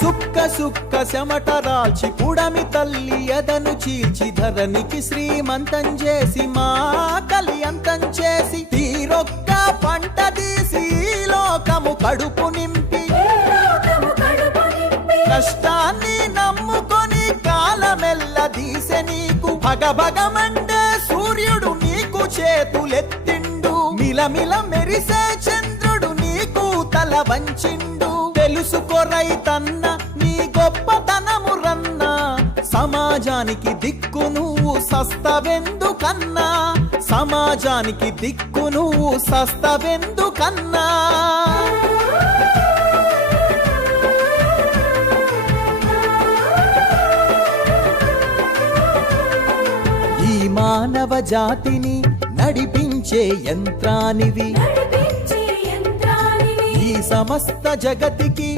సుక్క సుక్క చెమట రాల్చి పుడమి తల్లి ఎదను చీల్చి ధరణికి శ్రీమంతం చేసి మా కలియంతం చేసి తీరొక్క పంట తీసి లోకము కడుపు నింపి కష్టాన్ని నమ్ముకొని కాలమెల్ల దీసె నీకు భగభగమండే సూర్యుడు నీకు చేతులెత్తిండు మిలమిల మెరిసే చంద్రుడు నీకు తల వంచిండు తెలుసుకో రైతన్న నీ గొప్పతనము రన్నా సమాజానికి దిక్కు నువ్వు సస్తవెందుకన్నా సమాజానికి దిక్కు నువ్వు సస్తవెందుకన్నా ఈ మానవ జాతిని నడిపించే యంత్రానివి ఈ సమస్త జగతికి